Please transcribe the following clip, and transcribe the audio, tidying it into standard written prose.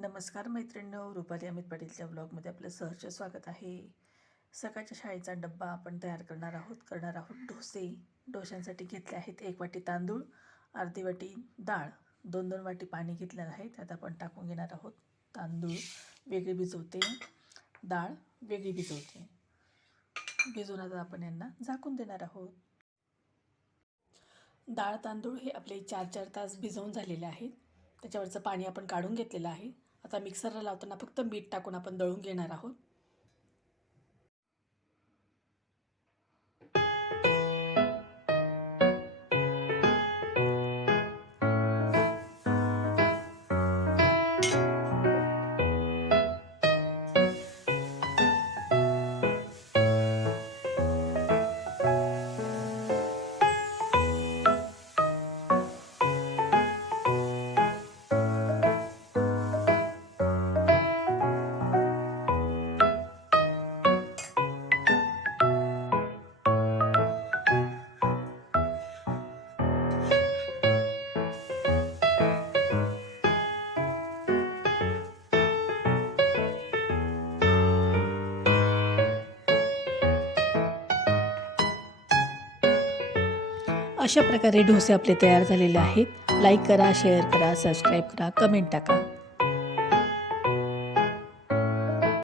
नमस्कार मैत्रिणींनो, रुपाली अमित पाटीलच्या ब्लॉगमध्ये आपलं सहर्ष स्वागत आहे. सकाळच्या शाळेचा डब्बा आपण तयार करणार आहोत डोसे. डोशांसाठी घेतले आहेत 1 वाटी तांदूळ, अर्धी वाटी डाळ, 2-2 वाटी पाणी घेतलेलं आहे. त्यात आपण टाकून घेणार आहोत. तांदूळ वेगळे भिजवते, डाळ वेगळी भिजवते. भिजवून आता आपण यांना झाकून देणार आहोत. डाळ तांदूळ हे आपले 4-4 तास भिजवून झालेले आहेत. त्याच्यावरचं पाणी आपण काढून घेतलेलं आहे. आता मिक्सरला लावताना फक्त मीठ टाकून आपण दळून घेणार आहोत. अशा प्रकारे डोसे आपले तयार झालेले आहेत. लाईक करा, शेअर करा, सबस्क्राईब करा, कमेंट टाका.